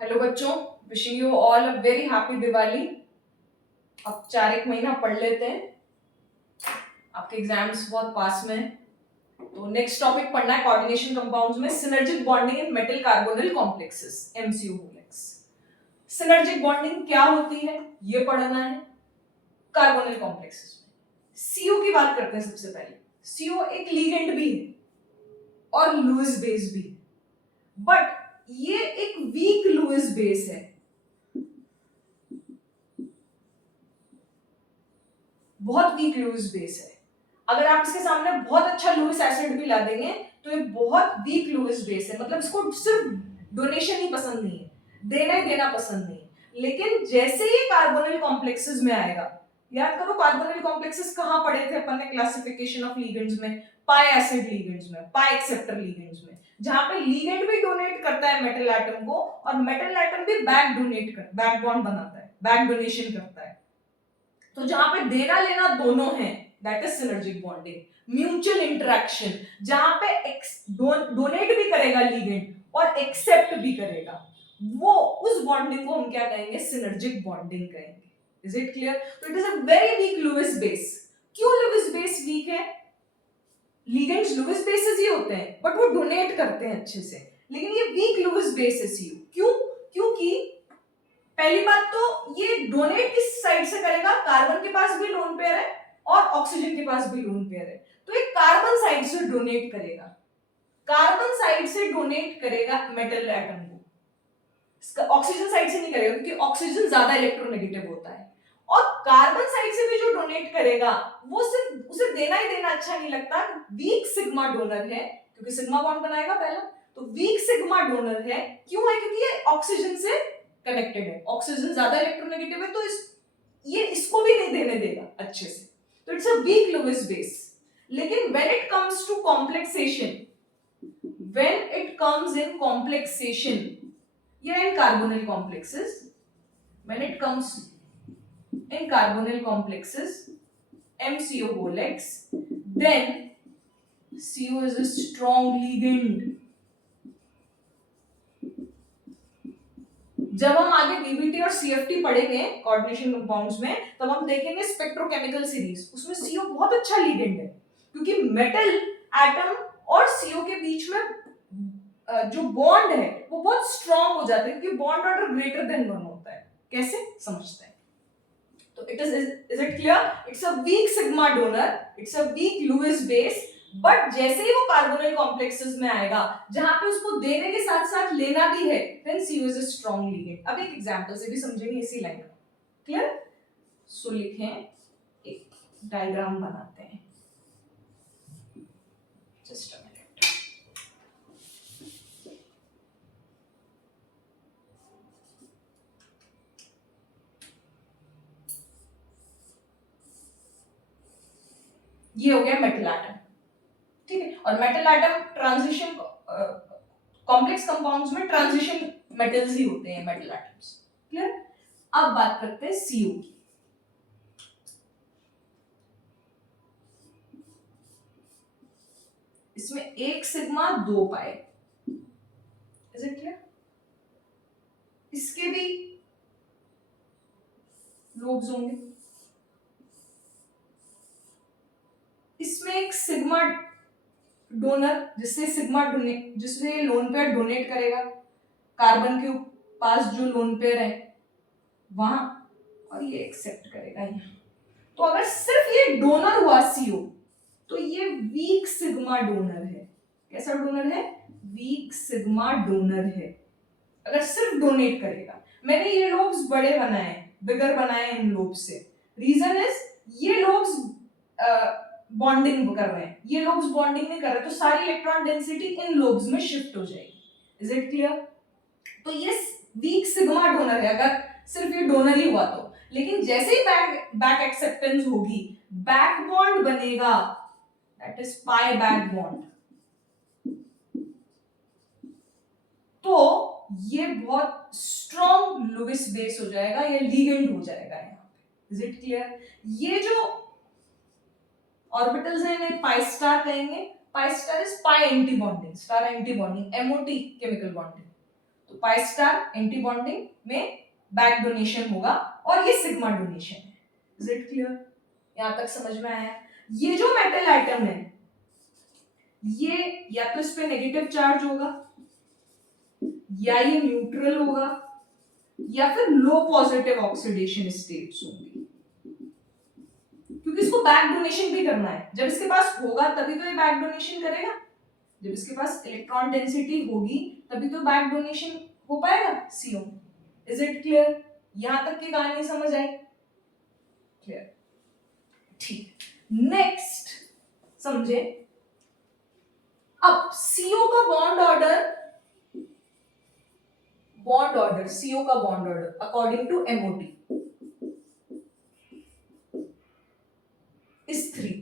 Hello बच्चों, wishing you all a very happy Diwali. अब 4 एक महीना पढ़ लेते हैं, आपके एग्जाम्स बहुत पास में हैं। तो नेक्स्ट टॉपिक पढ़ना है कोऑर्डिनेशन कंपाउंड्स में synergic bonding in metal carbonyl complexes, MCO होलेक्स। सिनर्जिक बॉन्डिंग क्या होती है ये पढ़ना है कार्बोनिल कॉम्प्लेक्सेस में। सीओ की बात करते हैं सबसे पहले। सीओ एक लीगेंड भी है और लुईस बेस भी है, बट ये एक वीक लुईस बेस है। बहुत वीक लुईस बेस है। अगर आप इसके सामने बहुत अच्छा लुईस एसिड भी ला देंगे तो ये बहुत वीक लुईस बेस है, मतलब इसको सिर्फ डोनेशन ही पसंद नहीं है, देना ही देना पसंद नहीं है। लेकिन जैसे ही कार्बोनिल कॉम्प्लेक्सेस में आएगा, याद करो कार्बोनिल कॉम्प्लेक्सेस कहां पढ़े थे अपन ने क्लासिफिकेशन ऑफ लीगेंड्स में, पाई एसिड लीगेंड्स में, पाई एक्सेप्टर लीगेंड्स में, जहां पे लीगेंड भी डोनेट करता है मेटल एटम को और मेटल एटम भी बैक डोनेट कर बैक बॉन्ड बनाता है, बैक डोनेशन करता है। तो जहां पे देना लेना दोनों है, that is synergic bonding. Mutual interaction, जहां पे डोनेट भी करेगा लीगेंड और एक्सेप्ट भी करेगा, वो उस बॉन्डिंग को हम क्या कहेंगे, सिनर्जिक बॉन्डिंग कहेंगे। Is it clear? तो it is a very weak Lewis base. क्यों लुईस बेस वीक है? लिगेंड्स लुईस बेसेस ही होते हैं बट वो डोनेट करते हैं अच्छे से, लेकिन ये वीक लुईस बेस है सीयू। क्यों? क्योंकि पहली बात तो ये डोनेट किस साइड से करेगा, कार्बन के पास भी लोन पेयर है और ऑक्सीजन के पास भी लोन पेयर है, तो ये कार्बन साइड से डोनेट करेगा, कार्बन साइड से डोनेट करेगा मेटल एटम को, ऑक्सीजन साइड से नहीं करेगा क्योंकि ऑक्सीजन ज्यादा इलेक्ट्रोनेगेटिव होता है। और कार्बन साइड से भी जो डोनेट करेगा वो सिर्फ उसे देना ही देना अच्छा नहीं लगता, वीक सिग्मा डोनर है क्योंकि सिग्मा बॉन्ड बनाएगा पहला, तो वीक सिग्मा डोनर है। क्यों है? क्योंकि ये ऑक्सीजन से कनेक्टेड है, ऑक्सीजन ज्यादा इलेक्ट्रोनेगेटिव है, तो ये इसको भी नहीं देने देगा अच्छे से, तो it's a weak Lewis base. लेकिन when it comes to complexation, when it comes in complexation या in carbonyl complexes, when it comes in carbonyl complexes MCO Holex, then CO is a strong ligand। जब हम आगे VBT और CFT पढ़ेंगे coordination compounds में, तब हम देखेंगे स्पेक्ट्रोकेमिकल सीरीज, उसमें CO बहुत अच्छा लिगेंड है क्योंकि मेटल एटम और CO के बीच में जो बॉन्ड है वो बहुत स्ट्रांग हो जाता है क्योंकि बॉन्ड ऑर्डर ग्रेटर देन 1 होता है। कैसे समझते हैं? तो it is it clear? It's a weak sigma donor, it's a weak Lewis base, but जैसे ही वो कार्बोनिल कॉम्प्लेक्सेस में आएगा जहां पे उसको देने के साथ साथ लेना भी है, then CO is a strong ligand. अब एक एग्जांपल से भी समझेंगे इसी लाइन का। क्लियर? सो लिखें, एक डायग्राम बनाते हैं, जस्ट अ मिनट। ये हो गया मेटल एटम, ठीक है, और metal atom transition complex compounds में ट्रांजिशन मेटल्स ही होते हैं मेटल एटम्स। क्लियर? अब बात करते हैं CO की। इसमें 1 sigma 2 pi, is it clear? इसके भी लोब्स होंगे, इसमें एक सिग्मा डोनर जिससे लोन पेयर डोनेट करेगा, कार्बन के पास जो लोन पेयर है वहां, और ये एक्सेप्ट करेगा यहाँ। तो अगर सिर्फ ये डोनर हुआ CO, तो ये वीक सिग्मा डोनर है। कैसा डोनर है? वीक सिग्मा डोनर है अगर सिर्फ डोनेट करेगा। मैंने ये लोब्स बड़े बनाए, बिगर बनाए इन लोब्स से, रीजन इज ये लोब्स बॉन्डिंग कर रहे हैं, ये लोब्स बॉन्डिंग नहीं कर रहे, तो सारी इलेक्ट्रॉन डेंसिटी इन लोब्स में शिफ्ट हो जाएगी। Is it clear? तो ये वीक सिग्मा डोनर है अगर सिर्फ ये डोनर ही हुआ तो, लेकिन जैसे ही बैक एक्सेप्टेंस होगी, बैक बॉन्ड बनेगा, that is pi back bond, तो ये बहुत स्ट्रॉन्ग लुईस बेस हो जाएगा, ये लीगेंड हो जाएगा यहाँ पे। Is it clear? ये जो ऑर्बिटल्स हैं इन्हें पाई स्टार कहेंगे। Pi star is pi anti bonding, star anti bonding, MOT chemical bonding. तो पाई स्टार एंटी बॉन्डिंग में बैक डोनेशन होगा और ये सिग्मा डोनेशन है। Is it clear? यहां तक समझ में आया? ये जो मेटल एटम है ये या तो इस पे नेगेटिव चार्ज होगा या ये न्यूट्रल होगा या फिर लो पॉजिटिव ऑक्सीडेशन स्टेट्स होंगी, क्योंकि इसको बैक डोनेशन भी करना है। जब इसके पास होगा तभी तो ये बैक डोनेशन करेगा, जब इसके पास इलेक्ट्रॉन डेंसिटी होगी तभी तो बैक डोनेशन हो पाएगा CO। Is it clear? यहां तक की कहानी समझ आई? क्लियर? ठीक, नेक्स्ट समझे। अब CO का बॉन्ड ऑर्डर CO का bond order according to MOT is 3।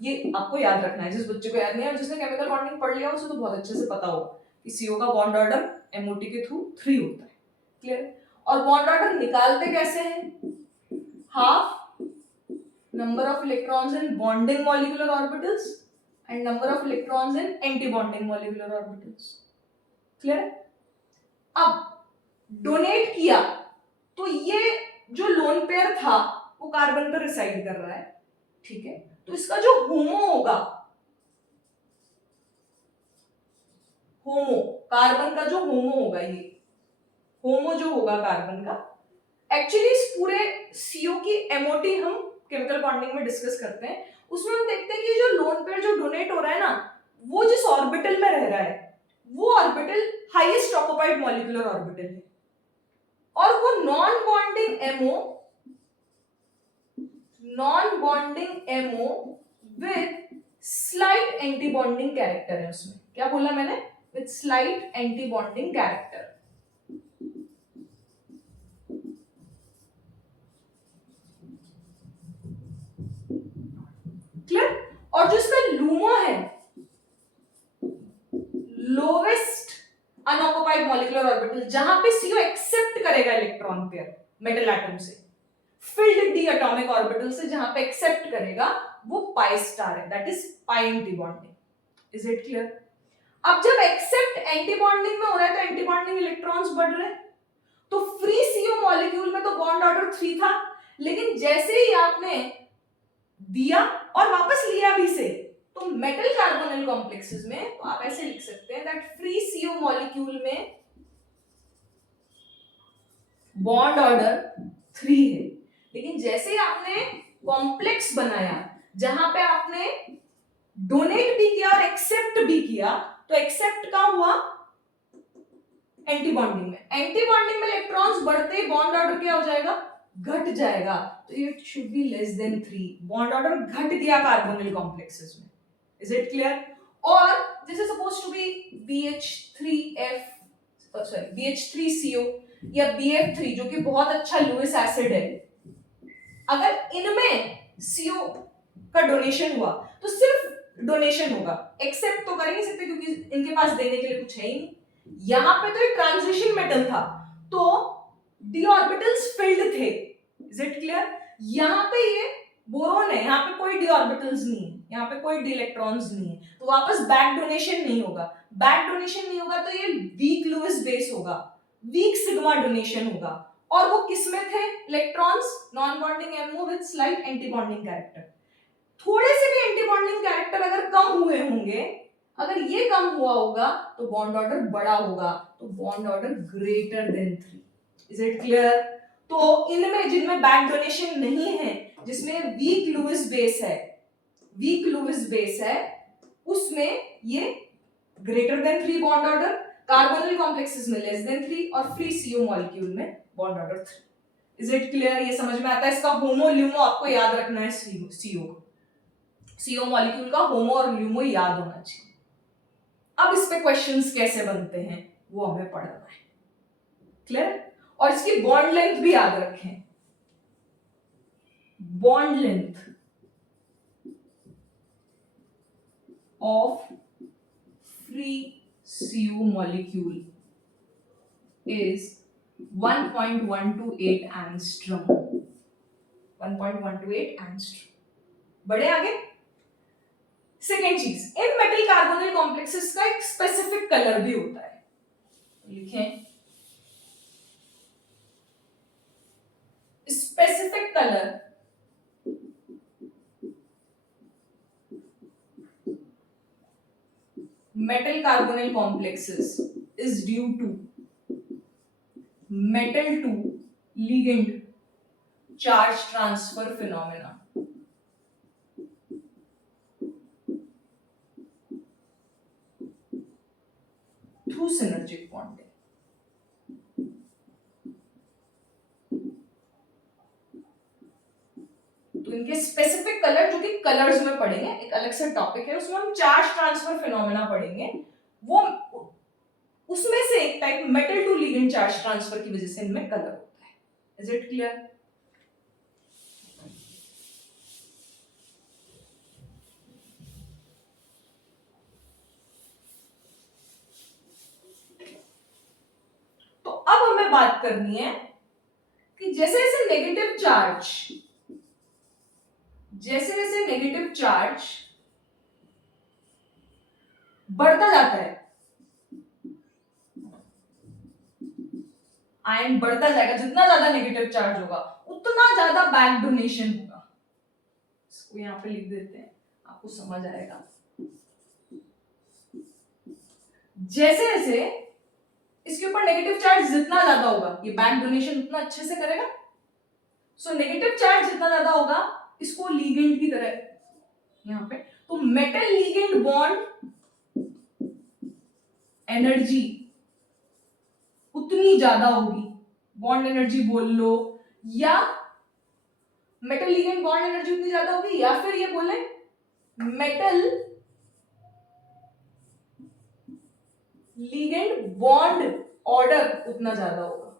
ये आपको याद रखना है, जिस बच्चे को याद नहीं है और जिसने केमिकल बॉन्डिंग पढ़ लिया उसे तो बहुत अच्छे से पता होगा कि CO का बॉन्ड ऑर्डर MOT के थ्रू 3 होता है। क्लियर? और बॉन्ड ऑर्डर निकालते कैसे हैं? Half number of electrons in bonding molecular orbitals and number of electrons in anti bonding molecular orbitals. Clear? अब डोनेट किया तो ये जो लोन पेयर था वो कार्बन पर रिसाइड कर रहा है, ठीक है? तो इसका जो होमो होगा, होमो कार्बन का जो होमो होगा, ये होमो जो होगा कार्बन का, एक्चुअली इस पूरे CO की MOT हम केमिकल बॉन्डिंग में डिस्कस करते हैं, उसमें हम देखते हैं कि जो लोन पेयर जो डोनेट हो रहा है ना, वो जिस ऑर्बिटल में रह रहा है वो orbital highest occupied molecular orbital है और वो non bonding MO with slight anti bonding character है उसमें। क्या बोला मैंने? With slight anti bonding character. Clear? और जो इसका लूमो है, लोवेस्ट अनऑक्युपाइड मॉलिक्यूलर ऑर्बिटल, जहां पे CO एक्सेप्ट करेगा इलेक्ट्रॉन पेयर मेटल एटम से, फिल्ड डी एटॉमिक ऑर्बिटल से जहां पे एक्सेप्ट करेगा, वो पाई स्टार है, that is pi anti bonding. Is it clear? अब जब एक्सेप्ट एंटी बॉन्डिंग में हो रहा है तो एंटी बॉन्डिंग इलेक्ट्रॉन्स बढ़ रहे हैं, तो फ्री CO मॉलिक्यूल में तो बॉन्ड ऑर्डर 3 था, लेकिन जैसे ही आपने दिया और वापस लिया भी से, तो मेटल कार्बोनिल कॉम्प्लेक्सेस में तो आप ऐसे लिख सकते हैं दैट फ्री CO मॉलिक्यूल में बॉन्ड ऑर्डर 3 है, लेकिन जैसे ही आपने कॉम्प्लेक्स बनाया जहां पे आपने डोनेट भी किया और एक्सेप्ट भी किया, तो एक्सेप्ट का हुआ एंटी बॉन्डिंग में, एंटी बॉन्डिंग में इलेक्ट्रॉन्स बढ़ते ही बॉन्ड ऑर्डर क्या हो जाएगा? घट जाएगा, तो it should be less than 3। Bond order घट गया कार्बोनिल कॉम्प्लेक्सेस में। Is it clear? और this is suppose to be BH3CO या BF3 जो कि बहुत अच्छा लुईस एसिड है। अगर इनमें CO का डोनेशन हुआ तो सिर्फ डोनेशन होगा, एक्सेप्ट तो कर ही नहीं सकते क्योंकि इनके पास देने के लिए कुछ है ही नहीं। यहां पे तो एक ट्रांजिशन मेटल था तो d ऑर्बिटल्स फिल्ड थे। Is it clear? यहां पे ये बोरोन है, यहां पे कोई d ऑर्बिटल्स नहीं है, यहां पे कोई d इलेक्ट्रॉन्स नहीं है, तो वापस बैक डोनेशन नहीं होगा। बैक डोनेशन नहीं होगा तो ये वीक लुईस बेस होगा, वीक सिग्मा डोनेशन होगा। और वो किसमें थे electrons? Non bonding MO with slight anti bonding character. थोड़े से भी एंटी बॉन्डिंग कैरेक्टर अगर कम हुए होंगे, अगर ये कम हुआ होगा तो बॉन्ड ऑर्डर बड़ा होगा, तो bond order greater than 3। Is it clear? तो इनमें जिनमें बैक डोनेशन नहीं है, जिसमें वीक लुईस बेस है, उसमें ये greater than 3 bond order, carbonyl complexes में लेस देन 3 और फ्री CO मॉलिक्यूल में bond order 3। Is it clear? ये समझ में आता है? इसका होमो ल्यूमो आपको याद रखना है, CO मॉलिक्यूल का होमो और ल्यूमो याद होना चाहिए। अब इस पे क्वेश्चंस कैसे बनते हैं वो हमें पढ़ना है। क्लियर? और इसकी बॉन्ड लेंथ भी याद रखें। Bond length of free CO molecule is 1.128 angstrom. 1.128 angstrom. बढ़े आगे। सेकेंड चीज, इन मेटल कार्बोनिल कॉम्प्लेक्सेस का एक स्पेसिफिक कलर भी होता है। लिखें specific color metal carbonyl complexes is due to metal to ligand charge transfer phenomena. Through synergic bonding. तो इनके स्पेसिफिक कलर जो कि कलर्स में पढ़ेंगे, एक अलग से टॉपिक है, उसमें हम चार्ज ट्रांसफर फिनोमेना पढ़ेंगे। वो उसमें से एक type metal to ligand charge transfer की वजह से इनमें कलर होता है। Is it clear? तो अब हमें बात करनी है कि जैसे जैसे नेगेटिव चार्ज बढ़ता जाता है, आयन बढ़ता जाएगा, जितना ज्यादा नेगेटिव चार्ज होगा उतना ज्यादा बैक डोनेशन होगा। इसको यहां पे लिख देते हैं, आपको समझ आएगा। जैसे जैसे इसके ऊपर नेगेटिव चार्ज जितना ज्यादा होगा, ये बैक डोनेशन उतना अच्छे से करेगा। सो नेगेटिव चार्ज जितना ज्यादा होगा, इसको लीगेंड की तरह यहां पे, तो मेटल लीगेंड बॉन्ड एनर्जी उतनी ज्यादा होगी, बॉन्ड एनर्जी बोल लो, या मेटल लीगेंड बॉन्ड एनर्जी उतनी ज्यादा होगी, या फिर ये बोले मेटल लीगेंड बॉन्ड ऑर्डर उतना ज्यादा होगा,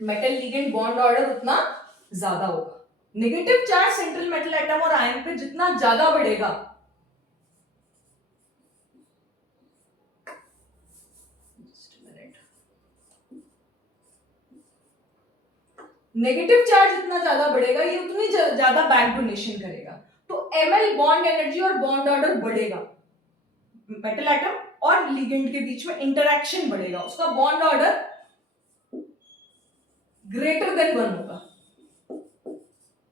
मेटल लीगेंड बॉन्ड ऑर्डर उतना ज्यादा होगा। Negative charge central metal atom और आयन पे जितना ज्यादा बढ़ेगा, नेगेटिव चार्ज जितना ज्यादा बढ़ेगा, ये उतनी ज्यादा बैक डोनेशन करेगा। तो एमएल बॉन्ड एनर्जी और बॉन्ड ऑर्डर बढ़ेगा, मेटल एटम और लिगेंड के बीच में इंटरेक्शन बढ़ेगा, उसका बॉन्ड ऑर्डर ग्रेटर देन 1 होगा,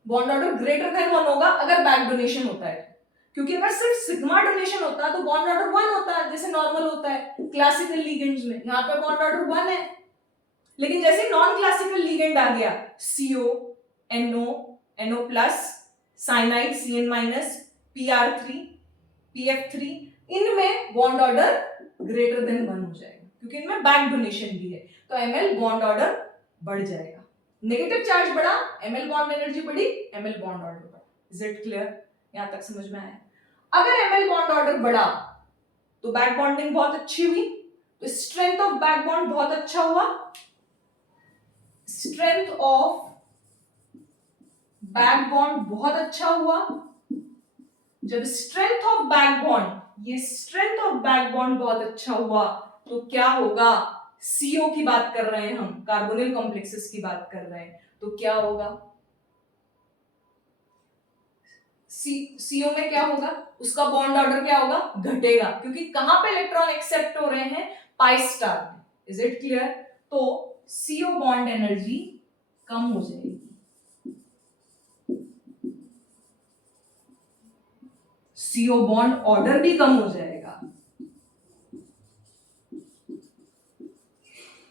बॉन्ड ऑर्डर ग्रेटर देन 1 होगा अगर बैक डोनेशन होता है। क्योंकि अगर सिर्फ सिग्मा डोनेशन होता है तो बॉन्ड ऑर्डर 1 होता है, जैसे नॉर्मल होता है क्लासिकल लिगेंड्स में, यहां पे बॉन्ड ऑर्डर 1 है। लेकिन जैसे नॉन क्लासिकल लिगेंड आ गया, CO, NO, NO+, cyanide CN-, PR3, PF3, इनमें बॉन्ड ऑर्डर ग्रेटर देन 1 हो जाएगा, क्योंकि इनमें बैक डोनेशन भी है, तो ML बॉन्ड ऑर्डर बढ़ जाएगा। नेगेटिव चार्ज बढ़ा, ML बॉन्ड एनर्जी बढ़ी, ML बॉन्ड ऑर्डर बढ़ा। Is it clear? यहां तक समझ में आया? अगर ML बॉन्ड ऑर्डर बढ़ा तो बैक बॉन्डिंग बहुत अच्छी हुई, तो स्ट्रेंथ ऑफ बैक बॉन्ड बहुत अच्छा हुआ, स्ट्रेंथ ऑफ बैक बॉन्ड बहुत अच्छा हुआ। जब स्ट्रेंथ ऑफ बैक बॉन्ड, ये स्ट्रेंथ ऑफ बैक बॉन्ड बहुत अच्छा हुआ, तो क्या होगा? CO की बात कर रहे हैं हम, कार्बोनिल कॉम्प्लेक्सेस की बात कर रहे हैं, तो क्या होगा? CO में क्या होगा? उसका बॉन्ड ऑर्डर क्या होगा? घटेगा, क्योंकि कहां पे इलेक्ट्रॉन एक्सेप्ट हो रहे हैं? पाई स्टार में। Is it clear? तो CO बॉन्ड एनर्जी कम हो जाएगी, CO बॉन्ड ऑर्डर भी कम हो जाएगा,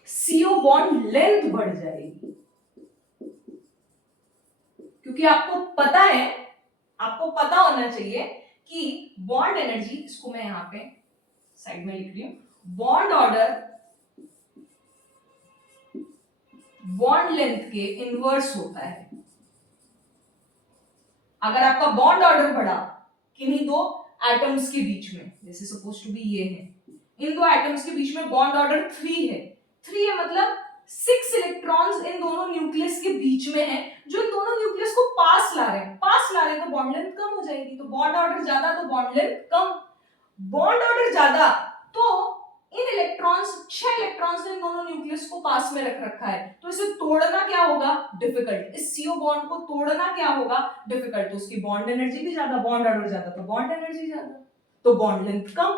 CO बॉन्ड लेंथ बढ़ जाएगी, क्योंकि आपको पता है, आपको पता होना चाहिए कि बॉन्ड एनर्जी, इसको मैं यहां पे साइड में लिख रही हूं, बॉन्ड ऑर्डर बॉन्ड लेंथ के इनवर्स होता है। अगर आपका बॉन्ड ऑर्डर बढ़ा किन्हीं दो एटम्स के बीच में, जैसे सपोज टू बी ये है, इन दो एटम्स के बीच में बॉन्ड ऑर्डर 3 है, 3 है मतलब 6 इलेक्ट्रॉन्स इन दोनों न्यूक्लियस के बीच में है, जो इन दोनों न्यूक्लियस को पास ला रहे हैं, तो बॉन्ड लेंथ कम हो जाएगी। तो बॉन्ड ऑर्डर ज्यादा तो बॉन्ड लेंथ कम, बॉन्ड ऑर्डर ज्यादा तो इन इलेक्ट्रॉन्स, 6 इलेक्ट्रॉन्स ने इन दोनों न्यूक्लियस को पास में रख रखा है, तो इसे तोड़ना क्या होगा? डिफिकल्ट। इस CO बॉन्ड को तोड़ना क्या होगा? डिफिकल्ट। तो उसकी बॉन्ड एनर्जी भी ज्यादा, बॉन्ड ऑर्डर ज्यादा तो बॉन्ड एनर्जी ज्यादा, तो बॉन्ड लेंथ कम।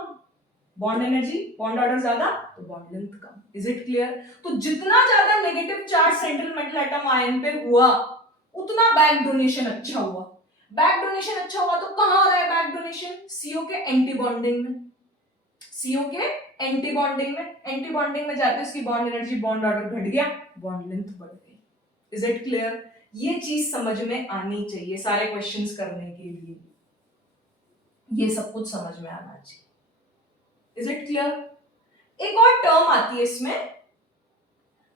बॉन्ड एनर्जी, बॉन्ड ऑर्डर ज्यादा तो bond length come. Is it clear? तो जितना ज्यादा negative charge central metal atom ion पे हुआ उतना बैक डोनेशन अच्छा हुआ। बैक डोनेशन अच्छा हुआ तो कहां हो रहा है बैक डोनेशन? सीओ के एंटी बॉन्डिंग में। सीओ के एंटी बॉन्डिंग में, एंटी बॉन्डिंग में जाते उसकी बॉन्ड एनर्जी, बॉन्ड ऑर्डर घट गया, बॉन्ड लेंथ बढ़ गई। Is it clear? ये चीज समझ में आनी चाहिए सारे क्वेश्चंस करने के लिए, ये सब कुछ समझ में आना चाहिए। Is it clear? एक और टर्म आती है इसमें,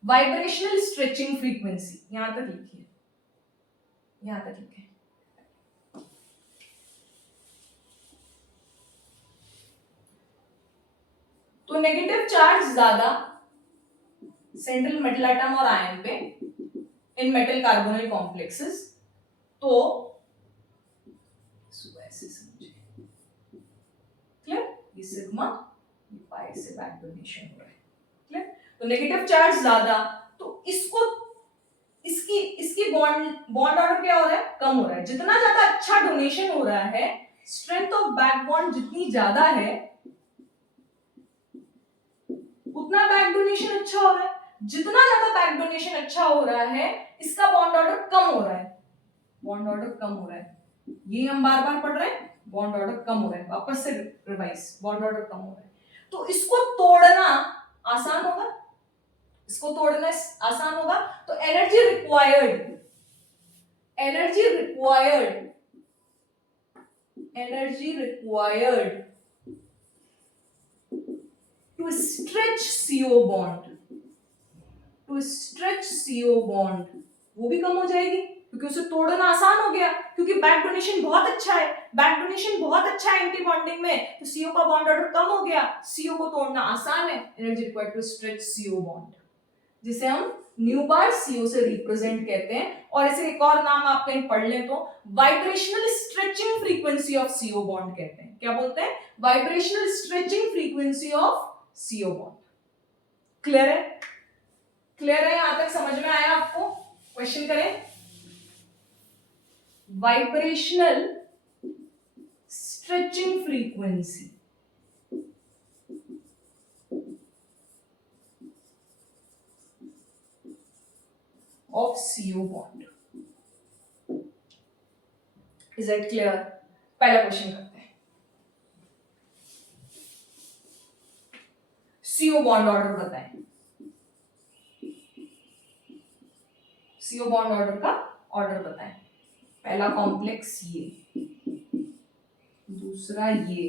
वाइब्रेशनल स्ट्रेचिंग फ्रीक्वेंसी। यहां तक लिखिए, यहां तक लिखिए। तो नेगेटिव चार्ज ज्यादा सेंट्रल मेटल एटम और आयन पे इन मेटल कार्बोनिल कॉम्प्लेक्सेस, तो ऐसे समझिए, क्लियर? ये सिग्मा, ये पाई से बैक डोनेशन हो रहा है, क्लियर? तो नेगेटिव चार्ज ज्यादा तो इसको इसकी इसकी बॉन्ड ऑर्डर क्या हो रहा है? कम हो रहा है। जितना ज्यादा अच्छा डोनेशन हो रहा है, स्ट्रेंथ ऑफ बैक बॉन्ड जितनी ज्यादा है उतना बैक डोनेशन अच्छा हो रहा है। जितना ज्यादा बैक डोनेशन अच्छा हो रहा है, इसका बॉन्ड ऑर्डर कम हो रहा है, बॉन्ड ऑर्डर कम हो रहा है। ये हम बार बार पढ़ रहे हैं, बॉन्ड ऑर्डर कम हो रहा है, वापस से रिवाइज, बॉन्ड ऑर्डर कम हो रहा है। तो इसको तोड़ना आसान होगा, इसको तोड़ना आसान होगा। तो energy required, energy required, energy required to stretch CO bond, to stretch CO bond, वो भी कम हो जाएगी क्योंकि उसे तोड़ना आसान हो गया, क्योंकि बैक डोनेशन बहुत अच्छा है, बैक डोनेशन बहुत अच्छा है एंटी बॉन्डिंग में, तो CO का बॉन्ड ऑर्डर कम हो गया, CO को तोड़ना आसान है। Energy required to stretch CO bond, जिसे हम न्यू बार CO से रिप्रेजेंट कहते हैं। और इसे एक और नाम आप कहीं पढ़ लें तो vibrational stretching frequency of CO bond कहते हैं। क्या बोलते हैं? Vibrational stretching frequency of CO bond. Clear है? क्लियर है? यहां तक समझ में आया आपको? क्वेश्चन करें। Vibrational stretching frequency of CO bond. Is it clear? पहला क्वेश्चन करते हैं। CO बॉन्ड ऑर्डर बताएं, CO बॉन्ड ऑर्डर का ऑर्डर बताएं। पहला कॉम्प्लेक्स ये, दूसरा ये,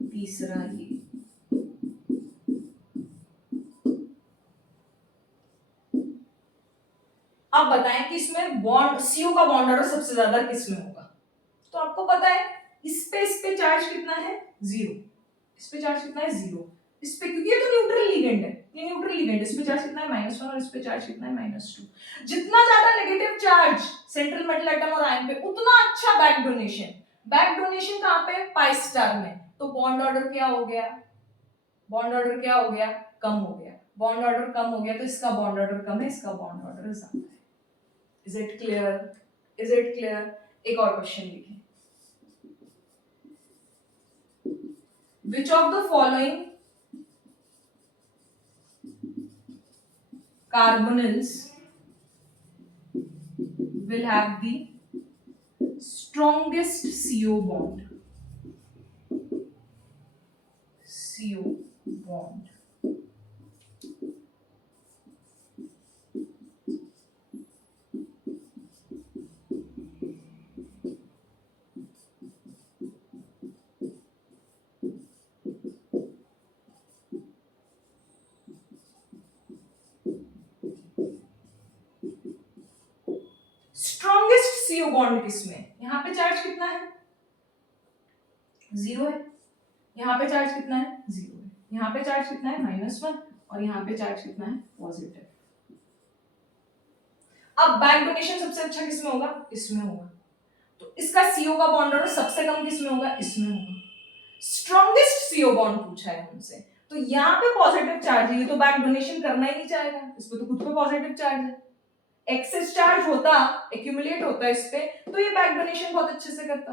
तीसरा ये। अब बताएं कि इसमें बॉन्ड CO का बॉन्ड ऑर्डर सबसे ज्यादा किसमें होगा? तो आपको पता है इस पे चार्ज कितना है? 0। इस पे चार्ज कितना है? 0। इस पे, क्योंकि ये तो न्यूट्रल लिगेंड है, ये न्यूट्रल लिगेंड, इस पे चार्ज कितना है? -1 और इस पे चार्ज कितना है? -2। जितना ज्यादा negative charge central metal atom और आयन पे, उतना अच्छा बैक डोनेशन। बैक डोनेशन कहां पे? पाई स्टार में। तो बॉन्ड ऑर्डर क्या हो गया? बॉन्ड ऑर्डर क्या हो गया? कम हो गया। बॉन्ड ऑर्डर कम हो गया तो इसका बॉन्ड ऑर्डर कम है, इसका बॉन्ड ऑर्डर ज्यादा है। Is it clear? Is it clear? एक और क्वेश्चन लिखें। Which of the following carbonyls will have the strongest CO bond? CO bond. Strongest CO bond किसमें? यहां पे चार्ज कितना है? 0 है। यहां पे चार्ज कितना है? 0 है। यहां पे चार्ज कितना है? -1 और यहां पे चार्ज कितना है? पॉजिटिव। अब बैक डोनेशन सबसे अच्छा किसमें होगा? इसमें होगा। तो इसका CO का बॉन्ड ऑर्डर सबसे कम किसमें होगा? इसमें होगा। स्ट्रॉन्गेस्ट CO बॉन्ड पूछा है हमसे, तो यहाँ पे पॉजिटिव चार्ज है, ये तो बैक डोनेशन करना ही नहीं चाहेगा, इस पे तो खुद पे पॉजिटिव चार्ज है। एक्सेस चार्ज होता, एक्यूमुलेट होता है इस पे, तो ये बैक डोनेशन बहुत अच्छे से करता।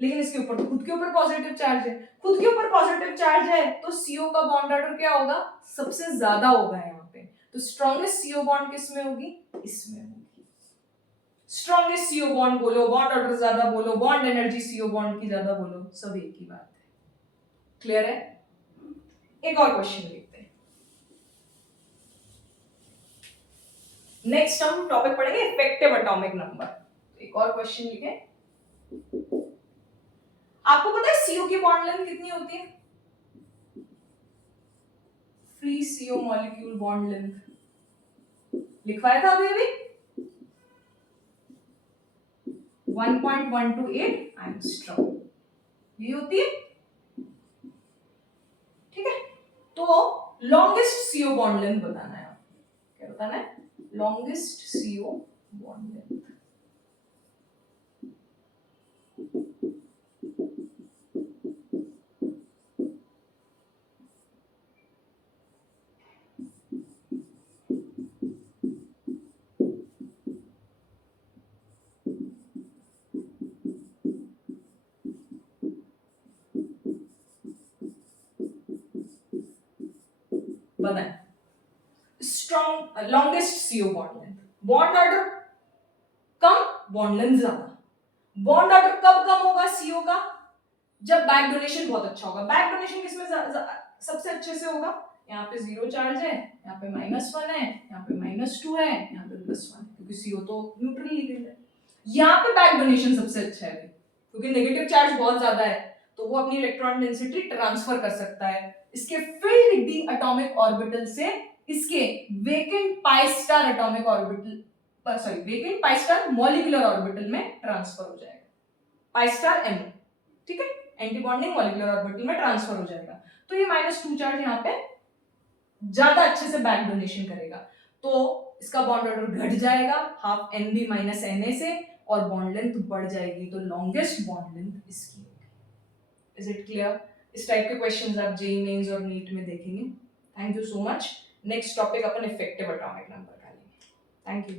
लेकिन इसके ऊपर तो खुद के ऊपर पॉजिटिव चार्ज है, खुद के ऊपर पॉजिटिव चार्ज है तो सीओ का बॉन्ड ऑर्डर क्या होगा, सबसे ज्यादा होगा यहाँ पे। तो स्ट्रॉन्गेस्ट सीओ बॉन्ड किस में होगी, इसमें होगी। स्ट्रॉन्गेस्ट सीओ बॉन्ड बोलो, बॉन्ड ऑर्डर ज्यादा बोलो, बॉन्ड एनर्जी सीओ बॉन्ड की ज्यादा बोलो, सब एक ही बात है। क्लियर है? एक और क्वेश्चन देखते हैं। नेक्स्ट हम टॉपिक पढ़ेंगे इफेक्टिव एटॉमिक नंबर। एक और क्वेश्चन लिखे। आपको पता है सीओ की बॉन्ड लेंथ कितनी होती है? Free CO molecule bond length लिखवाया था अभी अभी 1.128 एंगस्ट्रॉम, ये होती है। ठीक है, तो लॉन्गेस्ट सीओ बॉन्ड लेंथ बताना है आपको। क्या बताना है? Longest CO bond length. बताएं। Strong longest CO bond length, bond order कम, बॉन्ड लेंथ ज्यादा। बॉन्ड ऑर्डर कब कम होगा सीओ का? जब बैक डोनेशन बहुत अच्छा होगा। बैक डोनेशन किसमें सबसे अच्छे से होगा? यहाँ पे 0 चार्ज है, यहाँ पे -1 है, यहाँ पे -2 है, यहाँ पे +1, क्योंकि सीओ तो न्यूट्रल लिगेंड है। यहाँ पे बैक डोनेशन सबसे अच्छा है क्योंकि नेगेटिव चार्ज बहुत ज्यादा है, तो वो अपनी इलेक्ट्रॉन डेंसिटी ट्रांसफर कर सकता है इसके फिल्ड डी एटॉमिक ऑर्बिटल से इसके vacant pi star atomic orbital, sorry vacant pi star molecular orbital में ट्रांसफर हो जाएगा। पाई स्टार m, ठीक है, एंटीबॉन्डिंग मॉलिक्यूलर ऑर्बिटल में ट्रांसफर हो जाएगा। तो ये -2 चार्ज यहाँ पे ज्यादा अच्छे से बैक डोनेशन करेगा, तो इसका बॉन्ड ऑर्डर घट जाएगा हाफ NB माइनस Na से, और बॉन्ड लेंथ बढ़ जाएगी, तो लॉन्गेस्ट बॉन्ड लेंथ इसकी होगी। Is it clear? इस टाइप के क्वेश्चंस आप जेईई मेंस और नीट में देखेंगे। Thank you so much. Next topic upon effective atomic number का लेंगे। Thank you.